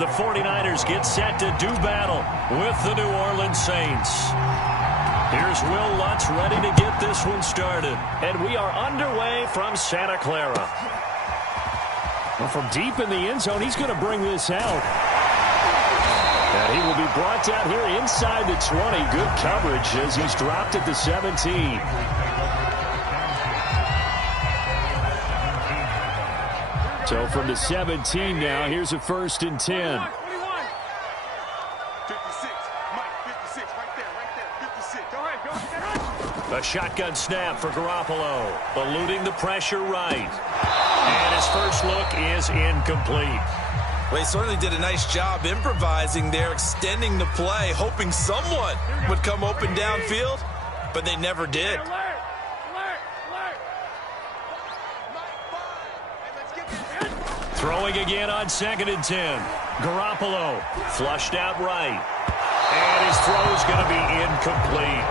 the 49ers get set to do battle with the New Orleans Saints. Here's Will Lutz ready to get this one started. And we are underway from Santa Clara. Well, from deep in the end zone, he's going to bring this out. And he will be brought down here inside the 20. Good coverage as he's dropped at the 17. So from the 17 now, here's a 1st and 10. A shotgun snap for Garoppolo, eluding the pressure right. And his first look is incomplete. Well, he certainly did a nice job improvising there, extending the play, hoping someone would come open downfield, but they never did. Throwing again on 2nd and 10. Garoppolo flushed out right. And his throw is going to be incomplete.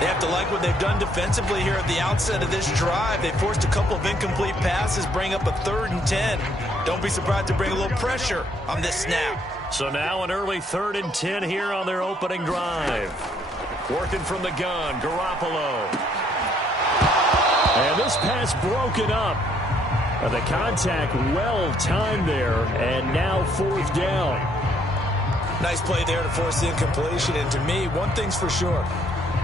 They have to like what they've done defensively here at the outset of this drive. They forced a couple of incomplete passes, bring up a 3rd and 10. Don't be surprised to bring a little pressure on this snap. So now an early 3rd and 10 here on their opening drive. Working from the gun, Garoppolo. And this pass broken up. The contact well timed there, and now 4th down. Nice play there to force the incompletion, and to me, one thing's for sure.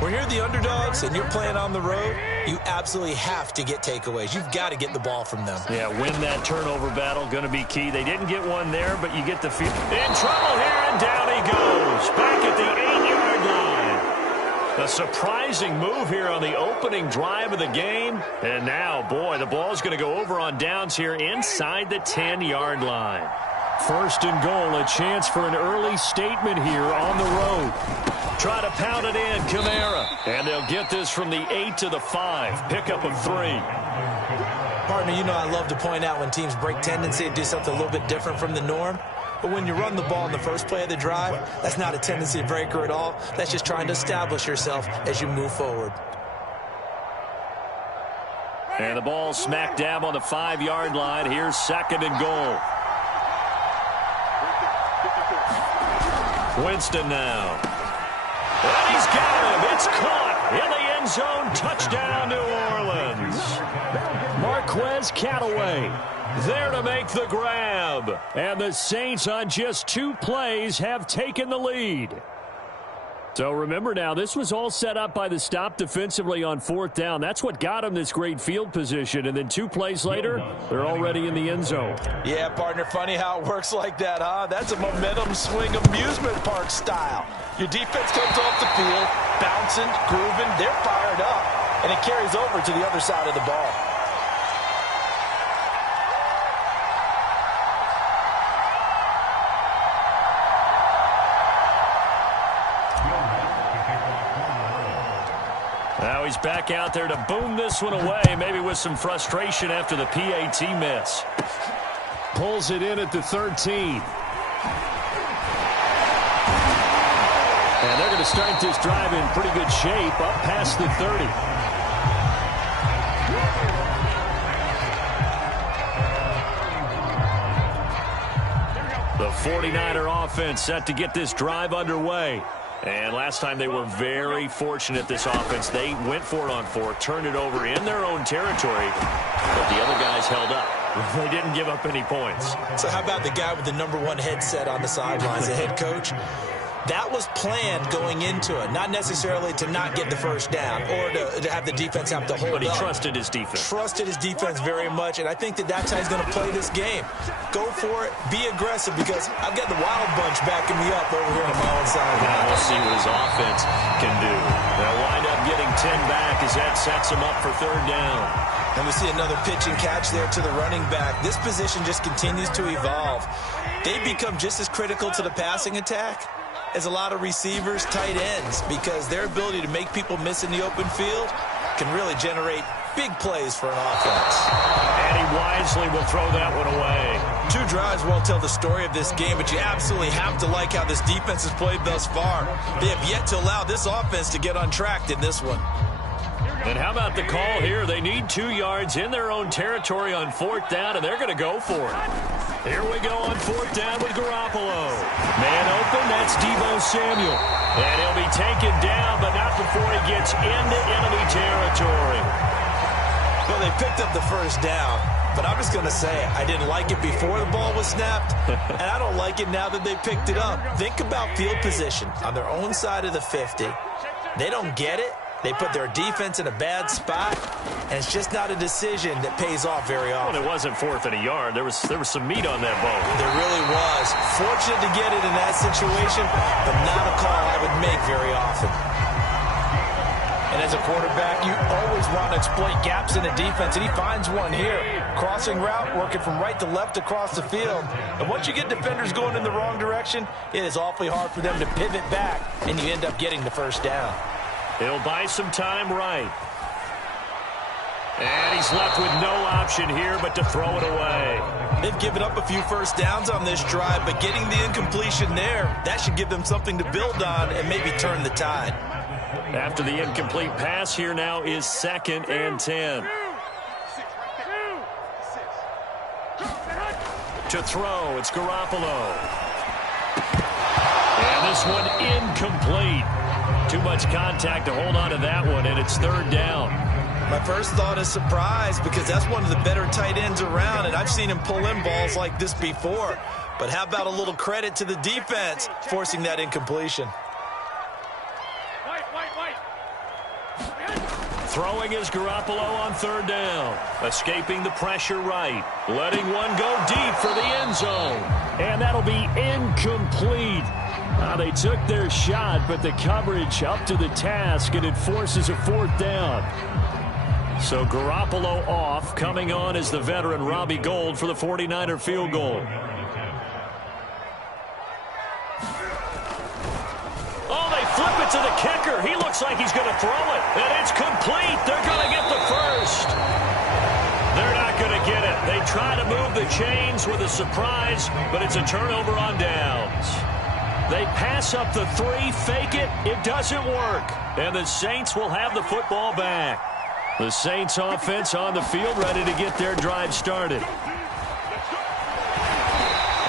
When you're the underdogs and you're playing on the road, you absolutely have to get takeaways. You've got to get the ball from them. Yeah, win that turnover battle, going to be key. They didn't get one there, but you get the feel. In trouble here, and down he goes. Back at the 8-yard line. A surprising move here on the opening drive of the game. And now, boy, the ball's going to go over on downs here inside the 10-yard line. 1st and goal, a chance for an early statement here on the road. Try to pound it in, Kamara. And they'll get this from the 8 to the 5. Pickup of 3. Partner, you know I love to point out when teams break tendency and do something a little bit different from the norm. But when you run the ball in the first play of the drive, that's not a tendency breaker at all. That's just trying to establish yourself as you move forward. And the ball smack dab on the 5-yard line. Here's 2nd and goal. Winston now. And he's got him. It's caught in the end zone. Touchdown, New Orleans. Marquez Callaway there to make the grab. And the Saints on just 2 plays have taken the lead. So remember now, this was all set up by the stop defensively on 4th down. That's what got them this great field position. And then 2 plays later, they're already in the end zone. Yeah, partner, funny how it works like that, huh? That's a momentum swing amusement park style. Your defense comes off the field, bouncing, grooving, they're fired up, and it carries over to the other side of the ball. Now he's back out there to boom this one away, maybe with some frustration after the PAT miss. Pulls it in at the 13. And they're going to start this drive in pretty good shape, up past the 30. The 49er offense set to get this drive underway. And last time they were very fortunate, this offense. They went for it on 4, turned it over in their own territory, but the other guys held up. They didn't give up any points. So how about the guy with the #1 headset on the sidelines, the head coach? That was planned going into it, not necessarily to not get the first down or to have the defense have to hold up. But he trusted his defense. Trusted his defense very much, and I think that's how he's going to play this game. Go for it, be aggressive, because I've got the wild bunch backing me up over here on my own side. Now we'll see what his offense can do. They'll wind up getting 10 back as that sets him up for 3rd down. And we see another pitch and catch there to the running back. This position just continues to evolve. They become just as critical to the passing attack as a lot of receivers, tight ends, because their ability to make people miss in the open field can really generate big plays for an offense. And he wisely will throw that one away. 2 drives won't tell the story of this game, but you absolutely have to like how this defense has played thus far. They have yet to allow this offense to get untracked in this one. And how about the call here? They need 2 yards in their own territory on 4th down, and they're going to go for it. Here we go on fourth down with Garoppolo. Man open, that's Deebo Samuel. And he'll be taken down, but not before he gets into enemy territory. Well, they picked up the first down, but I'm just going to say I didn't like it before the ball was snapped, and I don't like it now that they picked it up. Think about field position on their own side of the 50. They don't get it. They put their defense in a bad spot, and it's just not a decision that pays off very often. Well, it wasn't fourth and a yard. There was some meat on that ball. There really was. Fortunate to get it in that situation, but not a call I would make very often. And as a quarterback, you always want to exploit gaps in the defense, and he finds one here. Crossing route, working from right to left across the field. And once you get defenders going in the wrong direction, it is awfully hard for them to pivot back, and you end up getting the first down. He'll buy some time right. And he's left with no option here but to throw it away. They've given up a few first downs on this drive, but getting the incompletion there, that should give them something to build on and maybe turn the tide. After the incomplete pass, here now is 2nd and 10. To throw, it's Garoppolo. And this one incomplete. Too much contact to hold on to that one, and it's 3rd down. My first thought is surprise because that's one of the better tight ends around, and I've seen him pull in balls like this before. But how about a little credit to the defense forcing that incompletion? Throwing is Garoppolo on 3rd down. Escaping the pressure right. Letting one go deep for the end zone. And that'll be incomplete. They took their shot, but the coverage up to the task, and it forces a 4th down. So Garoppolo off. Coming on is the veteran Robbie Gould for the 49er field goal. Oh, they flip it to the kicker. He looks like he's going to throw it, and it's complete. They're going to get the first. They're not going to get it. They try to move the chains with a surprise, but it's a turnover on downs. They pass up the 3, fake it. It doesn't work. And the Saints will have the football back. The Saints offense on the field ready to get their drive started.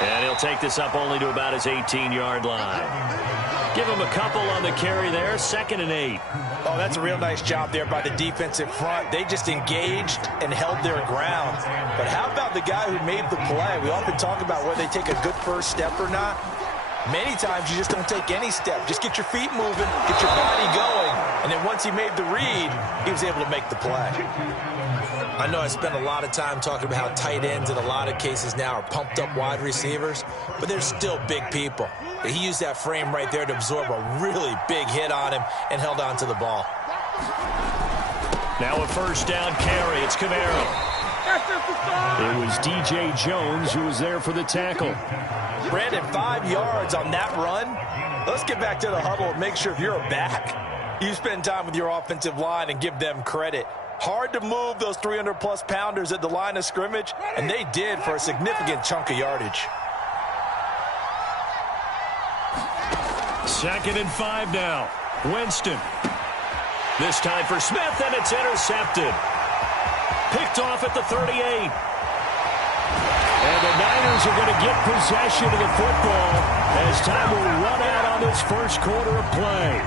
And he'll take this up only to about his 18-yard line. Give him a couple on the carry there. 2nd and 8. Oh, that's a real nice job there by the defensive front. They just engaged and held their ground. But how about the guy who made the play? We often talk about whether they take a good first step or not. Many times you just don't take any step. Just get your feet moving, get your body going, and then once he made the read, he was able to make the play. I know I spent a lot of time talking about how tight ends in a lot of cases now are pumped up wide receivers, but they're still big people. He used that frame right there to absorb a really big hit on him and held on to the ball. Now a 1st down carry. It's Camaro. It was DJ Jones who was there for the tackle. Brandon, 5 yards on that run. Let's get back to the huddle and make sure if you're a back, you spend time with your offensive line and give them credit. Hard to move those 300-plus pounders at the line of scrimmage, and they did for a significant chunk of yardage. 2nd and 5 now. Winston. This time for Smith, and it's intercepted. Picked off at the 38. And the Niners are going to get possession of the football as time will run out on this first quarter of play.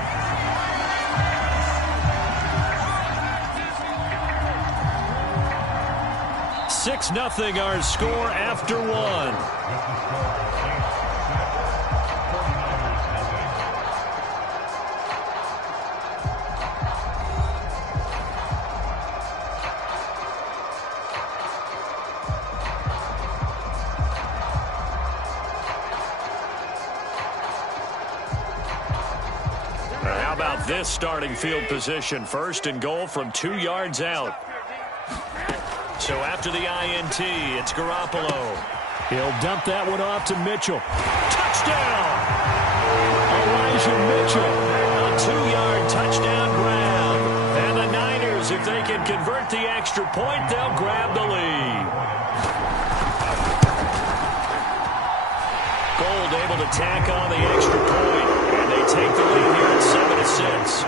Six 0 our score after 1. This starting field position, 1st and goal from 2 yards out. So after the INT, it's Garoppolo. He'll dump that one off to Mitchell. Touchdown! Elijah Mitchell, a 2-yard touchdown grab. And the Niners, if they can convert the extra point, they'll grab the lead. Gould able to tack on the extra point. And they take the lead here at 7-6.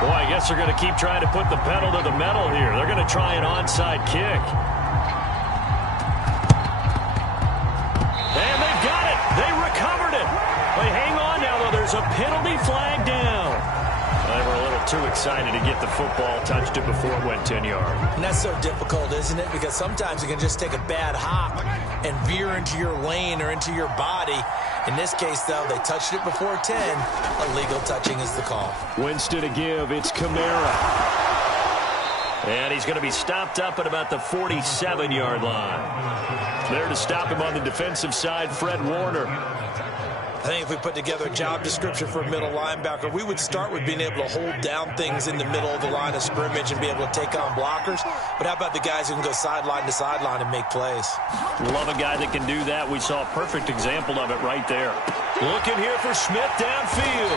Boy, I guess they're going to keep trying to put the pedal to the metal here. They're going to try an onside kick. And they've got it. They recovered it. They hang on now, though. There's a penalty flag down. They were a little too excited to get the football, touched it before it went 10 yards. And that's so difficult, isn't it? Because sometimes it can just take a bad hop and veer into your lane or into your body. In this case, though, they touched it before 10. Illegal touching is the call. Winston to give. It's Kamara. And he's going to be stopped up at about the 47-yard line. There to stop him on the defensive side, Fred Warner. I think if we put together a job description for a middle linebacker, we would start with being able to hold down things in the middle of the line of scrimmage and be able to take on blockers. But how about the guys who can go sideline to sideline and make plays? Love a guy that can do that. We saw a perfect example of it right there. Looking here for Smith downfield.